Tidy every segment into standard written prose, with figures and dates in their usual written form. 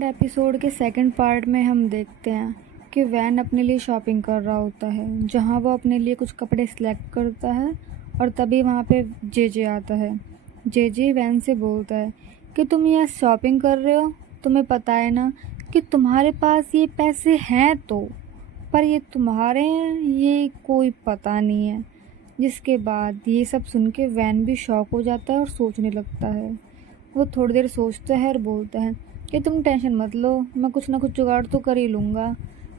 Second episode के second part में हम देखते हैं कि वैन अपने लिए शॉपिंग कर रहा होता है, जहां वो अपने लिए कुछ कपड़े सिलेक्ट करता है और तभी वहां पे जेजे आता है। जेजे वैन से बोलता है कि तुम यहाँ शॉपिंग कर रहे हो, तुम्हें पता है ना कि तुम्हारे पास ये पैसे हैं तो, पर ये तुम्हारे हैं ये कोई पता नहीं है। जिसके बाद ये सब सुन के वैन भी शॉक हो जाता है और सोचने लगता है। वो थोड़ी देर सोचता है और बोलता है कि तुम टेंशन मत लो, मैं कुछ ना कुछ जुगाड़ तो कर ही लूँगा।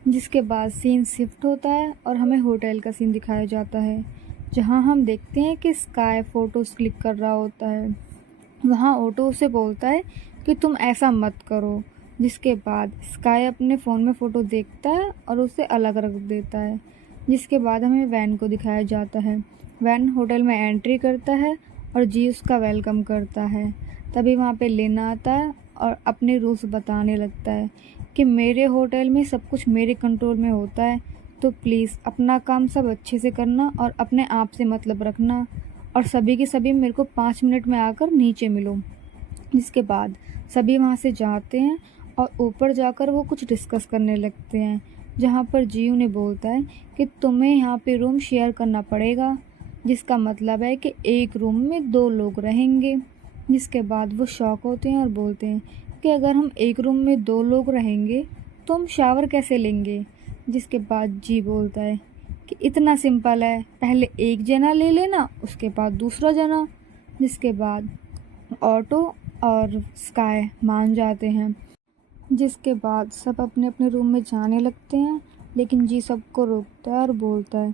जिसके बाद सीन शिफ्ट होता है और हमें होटल का सीन दिखाया जाता है, जहाँ हम देखते हैं कि स्काई फ़ोटोज़ क्लिक कर रहा होता है। वहाँ ऑटो उसे बोलता है कि तुम ऐसा मत करो। जिसके बाद स्काई अपने फ़ोन में फ़ोटो देखता है और उसे अलग रख देता है। जिसके बाद हमें वैन को दिखाया जाता है। वैन होटल में एंट्री करता है और जी उसका वेलकम करता है। तभी वहाँ पे लिन आता है और अपने रूल्स बताने लगता है कि मेरे होटल में सब कुछ मेरे कंट्रोल में होता है, तो प्लीज़ अपना काम सब अच्छे से करना और अपने आप से मतलब रखना, और सभी के सभी मेरे को 5 मिनट में आकर नीचे मिलो। जिसके बाद सभी वहाँ से जाते हैं और ऊपर जाकर वो कुछ डिस्कस करने लगते हैं, जहाँ पर जी उन्हें बोलता है कि तुम्हें यहाँ पे रूम शेयर करना पड़ेगा, जिसका मतलब है कि एक रूम में 2 लोग रहेंगे। जिसके बाद वो शॉक होते हैं और बोलते हैं कि अगर हम एक रूम में 2 लोग रहेंगे तो हम शावर कैसे लेंगे। जिसके बाद जी बोलता है कि इतना सिंपल है, पहले एक जना ले लेना उसके बाद दूसरा जना। जिसके बाद ऑटो और स्काई मान जाते हैं। जिसके बाद सब अपने अपने रूम में जाने लगते हैं, लेकिन जी सबको रोकता है और बोलता है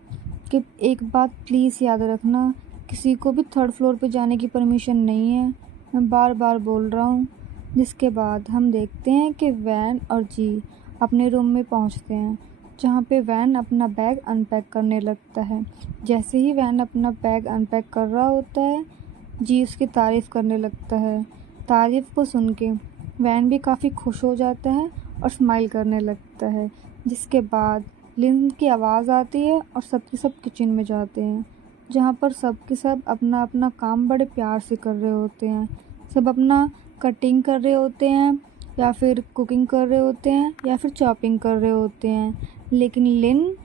कि एक बात प्लीज़ याद रखना, किसी को भी 3rd फ्लोर पे जाने की परमिशन नहीं है, मैं बार बार बोल रहा हूँ। जिसके बाद हम देखते हैं कि वैन और जी अपने रूम में पहुँचते हैं, जहाँ पे वैन अपना बैग अनपैक करने लगता है। जैसे ही वैन अपना बैग अनपैक कर रहा होता है, जी उसकी तारीफ़ करने लगता है। तारीफ़ को सुन के वैन भी काफ़ी खुश हो जाता है और स्माइल करने लगता है। जिसके बाद लिन की आवाज़ आती है और सब के सब किचन में जाते हैं, जहाँ पर सब के सब अपना अपना काम बड़े प्यार से कर रहे होते हैं। सब अपना कटिंग कर रहे होते हैं या फिर कुकिंग कर रहे होते हैं या फिर चॉपिंग कर रहे होते हैं, लेकिन लिन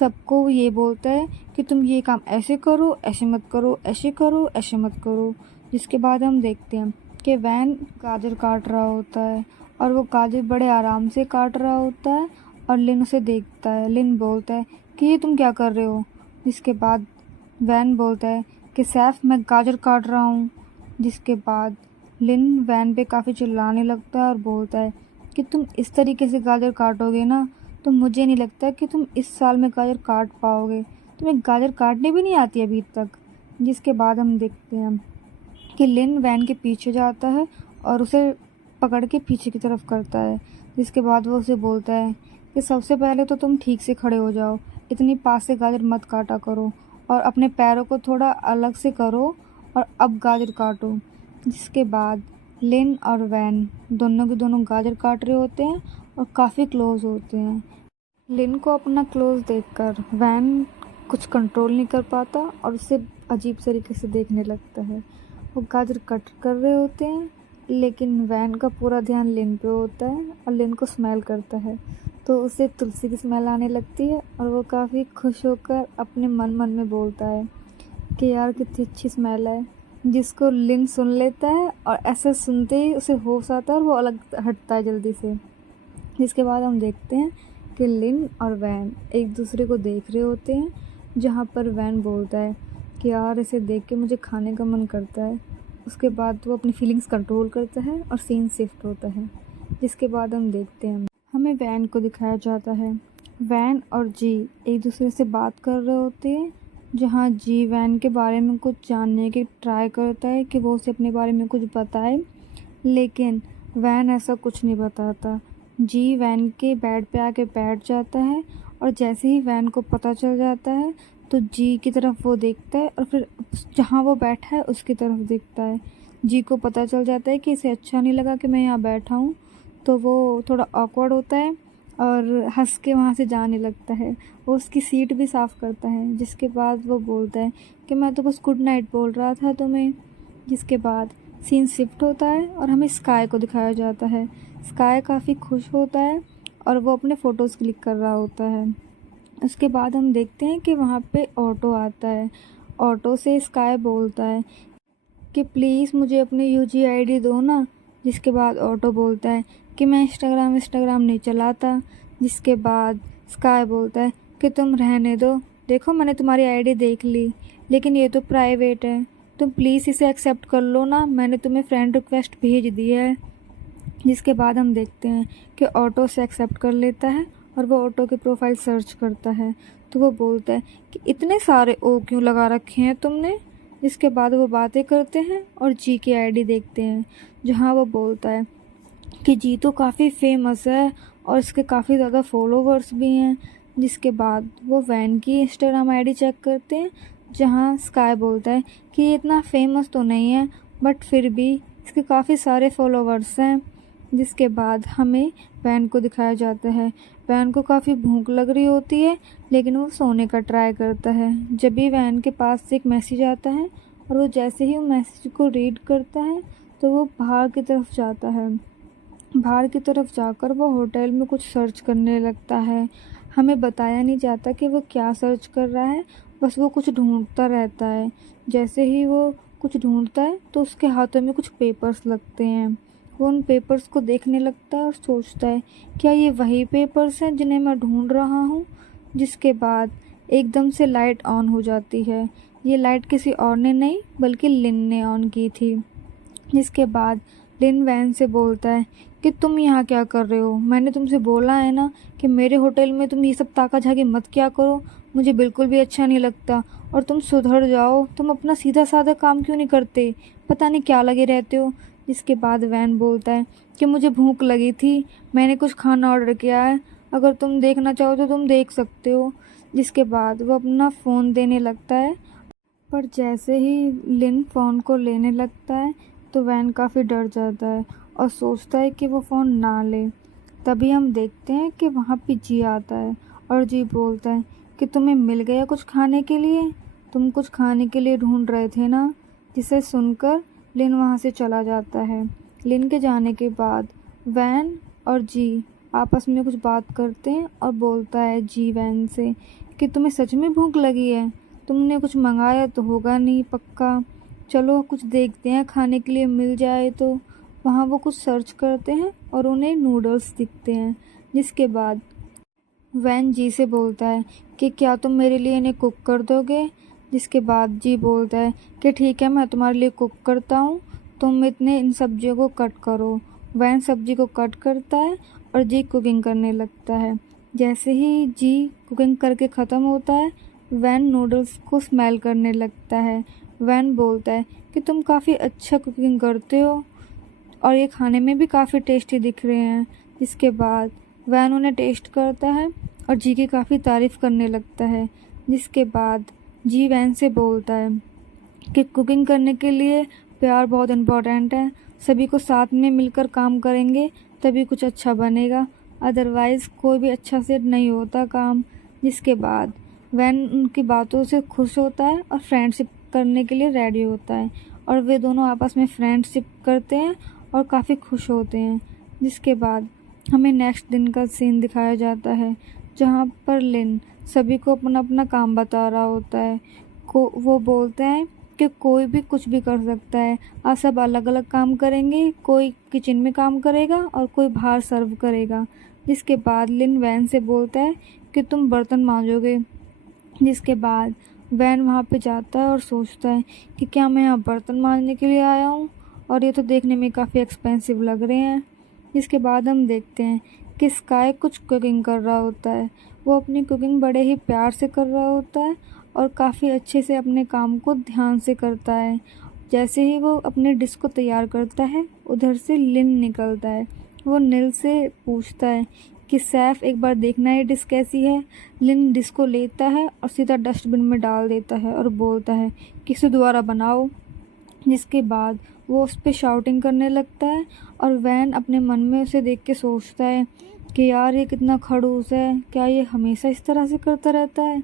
सबको ये बोलता है कि तुम ये काम ऐसे करो, ऐसे मत करो, ऐसे करो, ऐसे मत करो। जिसके बाद हम देखते हैं कि वैन गाजर काट रहा होता है और वो गाजर बड़े आराम से काट रहा होता है और लिन उसे देखता है। लिन बोलता है कि ये तुम क्या कर रहे हो। जिसके बाद वैन बोलता है कि सैफ मैं गाजर काट रहा हूँ। जिसके बाद लिन वैन पे काफ़ी चिल्लाने लगता है और बोलता है कि तुम इस तरीके से गाजर काटोगे ना तो मुझे नहीं लगता कि तुम इस साल में गाजर काट पाओगे, तुम्हें गाजर काटने भी नहीं आती अभी तक। जिसके बाद हम देखते हैं कि लिन वैन के पीछे जाता है और उसे पकड़ के पीछे की तरफ करता है। जिसके बाद वो उसे बोलता है कि सबसे पहले तो तुम ठीक से खड़े हो जाओ, इतनी पास से गाजर मत काटा करो और अपने पैरों को थोड़ा अलग से करो और अब गाजर काटो। जिसके बाद लिन और वैन दोनों के दोनों गाजर काट रहे होते हैं और काफ़ी क्लोज होते हैं। लिन को अपना क्लोज देखकर वैन कुछ कंट्रोल नहीं कर पाता और उसे अजीब तरीके से देखने लगता है। वो गाजर कट कर रहे होते हैं, लेकिन वैन का पूरा ध्यान लिन पे होता है और लिन को स्मेल करता है, तो उसे तुलसी की स्मेल आने लगती है और वो काफ़ी खुश होकर अपने मन मन में बोलता है कि यार कितनी अच्छी स्मेल है। जिसको लिन सुन लेता है और ऐसे सुनते ही उसे होश आता है और वो अलग हटता है जल्दी से। जिसके बाद हम देखते हैं कि लिन और वैन एक दूसरे को देख रहे होते हैं, जहाँ पर वैन बोलता है कि यार इसे देख के मुझे खाने का मन करता है। उसके बाद वो अपनी फीलिंग्स कंट्रोल करता है और सीन शिफ्ट होता है। जिसके बाद हम देखते हैं हमें वैन को दिखाया जाता है। वैन और जी एक दूसरे से बात कर रहे होते हैं, जहाँ जी वैन के बारे में कुछ जानने की ट्राई करता है कि वो उसे अपने बारे में कुछ बताए, लेकिन वैन ऐसा कुछ नहीं बताता। जी वैन के बेड पे आके बैठ जाता है और जैसे ही वैन को पता चल जाता है तो जी की तरफ वो देखता है और फिर जहाँ वो बैठा है उसकी तरफ देखता है। जी को पता चल जाता है कि इसे अच्छा नहीं लगा कि मैं यहाँ बैठा हूँ, तो वो थोड़ा ऑकवर्ड होता है और हंस के वहाँ से जाने लगता है। वो उसकी सीट भी साफ़ करता है। जिसके बाद वो बोलता है कि मैं तो बस गुड नाइट बोल रहा था तुम्हें। जिसके बाद सीन शिफ्ट होता है और हमें स्काई को दिखाया जाता है। स्काई काफ़ी खुश होता है और वो अपने फ़ोटोज़ क्लिक कर रहा होता है। उसके बाद हम देखते हैं कि वहाँ पे ऑटो आता है। ऑटो से स्काई बोलता है कि प्लीज़ मुझे अपनी यूजी आईडी दो ना। जिसके बाद ऑटो बोलता है कि मैं इंस्टाग्राम नहीं चलाता। जिसके बाद स्काई बोलता है कि तुम रहने दो, देखो मैंने तुम्हारी आईडी देख ली, लेकिन ये तो प्राइवेट है, तुम प्लीज़ इसे एक्सेप्ट कर लो ना, मैंने तुम्हें फ्रेंड रिक्वेस्ट भेज दी है। जिसके बाद हम देखते हैं कि ऑटो से एक्सेप्ट कर लेता है और वो ऑटो की प्रोफाइल सर्च करता है। तो वो बोलता है कि इतने सारे ओ क्यों लगा रखे हैं तुमने। जिसके बाद वो बातें करते हैं और जी की आईडी देखते हैं, जहाँ वो बोलता है कि जी तो काफ़ी फेमस है और इसके काफ़ी ज़्यादा फॉलोवर्स भी हैं। जिसके बाद वो वैन की इंस्टाग्राम आईडी चेक करते हैं, जहाँ स्काई बोलता है कि ये इतना फेमस तो नहीं है बट फिर भी इसके काफ़ी सारे फॉलोवर्स हैं। जिसके बाद हमें वैन को दिखाया जाता है। वैन को काफ़ी भूख लग रही होती है, लेकिन वो सोने का ट्राई करता है। जब भी वैन के पास से एक मैसेज आता है और वो जैसे ही वो मैसेज को रीड करता है तो वो बाहर की तरफ जाता है। बाहर की तरफ जाकर वो होटल में कुछ सर्च करने लगता है। हमें बताया नहीं जाता कि वो क्या सर्च कर रहा है, बस वो कुछ ढूंढता रहता है। जैसे ही वो कुछ ढूंढता है तो उसके हाथों में कुछ पेपर्स लगते हैं। वो उन पेपर्स को देखने लगता है और सोचता है क्या ये वही पेपर्स हैं जिन्हें मैं ढूंढ रहा हूँ। जिसके बाद एकदम से लाइट ऑन हो जाती है। ये लाइट किसी और ने नहीं बल्कि लिन ने ऑन की थी। जिसके बाद लिन वैन से बोलता है कि तुम यहाँ क्या कर रहे हो, मैंने तुमसे बोला है ना कि मेरे होटल में तुम ये सब ताका झाकी मत क्या करो, मुझे बिल्कुल भी अच्छा नहीं लगता और तुम सुधर जाओ, तुम अपना सीधा साधा काम क्यों नहीं करते, पता नहीं क्या लगे रहते हो। जिसके बाद वैन बोलता है कि मुझे भूख लगी थी, मैंने कुछ खाना ऑर्डर किया है, अगर तुम देखना चाहो तो तुम देख सकते हो। जिसके बाद वो अपना फ़ोन देने लगता है, पर जैसे ही लिन फ़ोन को लेने लगता है तो वैन काफ़ी डर जाता है और सोचता है कि वो फ़ोन ना ले। तभी हम देखते हैं कि वहाँ पे जी आता है और जी बोलता है कि तुम्हें मिल गया कुछ खाने के लिए, तुम कुछ खाने के लिए ढूंढ रहे थे ना। जिसे सुनकर लिन वहाँ से चला जाता है। लिन के जाने के बाद वैन और जी आपस में कुछ बात करते हैं और बोलता है जी वैन से कि तुम्हें सच में भूख लगी है, तुमने कुछ मंगाया तो होगा नहीं पक्का, चलो कुछ देखते हैं खाने के लिए मिल जाए तो। वहाँ वो कुछ सर्च करते हैं और उन्हें नूडल्स दिखते हैं। जिसके बाद वैन जी से बोलता है कि क्या तुम मेरे लिए इन्हें कुक कर दोगे। जिसके बाद जी बोलता है कि ठीक है मैं तुम्हारे लिए कुक करता हूँ, तुम इतने इन सब्जियों को कट करो। वैन सब्जी को कट करता है और जी कुकिंग करने लगता है। जैसे ही जी कुकिंग करके ख़त्म होता है वैन नूडल्स को स्मेल करने लगता है। वैन बोलता है कि तुम काफ़ी अच्छा कुकिंग करते हो और ये खाने में भी काफ़ी टेस्टी दिख रहे हैं। जिसके बाद वैन उन्हें टेस्ट करता है और जी की काफ़ी तारीफ़ करने लगता है। जिसके बाद जी वैन से बोलता है कि कुकिंग करने के लिए प्यार बहुत इम्पोर्टेंट है, सभी को साथ में मिलकर काम करेंगे तभी कुछ अच्छा बनेगा, अदरवाइज़ कोई भी अच्छा से नहीं होता काम। जिसके बाद वैन उनकी बातों से खुश होता है और फ्रेंडशिप करने के लिए रेडी होता है और वे दोनों आपस में फ्रेंडशिप करते हैं और काफ़ी खुश होते हैं। जिसके बाद हमें नेक्स्ट दिन का सीन दिखाया जाता है, जहाँ पर लिन सभी को अपना अपना काम बता रहा होता है। वो बोलते हैं कि कोई भी कुछ भी कर सकता है, आप सब अलग अलग काम करेंगे, कोई किचन में काम करेगा और कोई बाहर सर्व करेगा। जिसके बाद लिन वैन से बोलता है कि तुम बर्तन मांजोगे। जिसके बाद वैन वहाँ पे जाता है और सोचता है कि क्या मैं यहाँ बर्तन मांजने के लिए आया हूँ, और ये तो देखने में काफ़ी एक्सपेंसिव लग रहे हैं। जिसके बाद हम देखते हैं कि स्काई कुछ कुकिंग कर रहा होता है। वो अपनी कुकिंग बड़े ही प्यार से कर रहा होता है और काफ़ी अच्छे से अपने काम को ध्यान से करता है। जैसे ही वो अपने डिश को तैयार करता है उधर से लिन निकलता है। वो नील से पूछता है कि सैफ एक बार देखना ये डिश कैसी है। लिन डिश को लेता है और सीधा डस्टबिन में डाल देता है और बोलता है कि इसे दोबारा बनाओ। जिसके बाद वो उस पर शाउटिंग करने लगता है और वैन अपने मन में उसे देख के सोचता है कि यार ये कितना खड़ूस है, क्या ये हमेशा इस तरह से करता रहता है।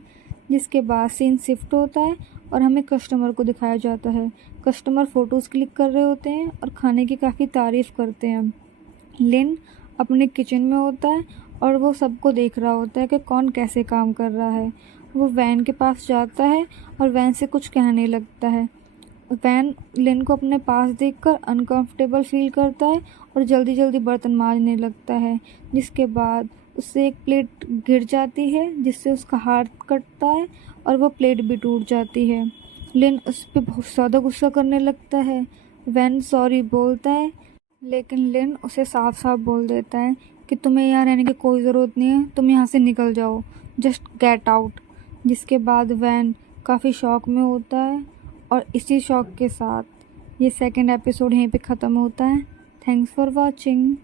जिसके बाद सीन शिफ्ट होता है और हमें कस्टमर को दिखाया जाता है। कस्टमर फ़ोटोज़ क्लिक कर रहे होते हैं और खाने की काफ़ी तारीफ़ करते हैं। लिन अपने किचन में होता है और वो सबको देख रहा होता है कि कौन कैसे काम कर रहा है। वो वैन के पास जाता है और वैन से कुछ कहने लगता है। वैन लिन को अपने पास देखकर अनकंफर्टेबल फील करता है और जल्दी जल्दी बर्तन मांजने लगता है, जिसके बाद उससे एक प्लेट गिर जाती है जिससे उसका हाथ कटता है और वो प्लेट भी टूट जाती है। लिन उस पर बहुत ज़्यादा गुस्सा करने लगता है। वैन सॉरी बोलता है, लेकिन लिन उसे साफ साफ बोल देता है कि तुम्हें यहाँ रहने की कोई ज़रूरत नहीं है, तुम यहाँ से निकल जाओ, जस्ट गेट आउट। जिसके बाद वैन काफ़ी शॉक में होता है और इसी शॉक के साथ ये सेकंड एपिसोड यहीं पे ख़त्म होता है। Thanks for watching.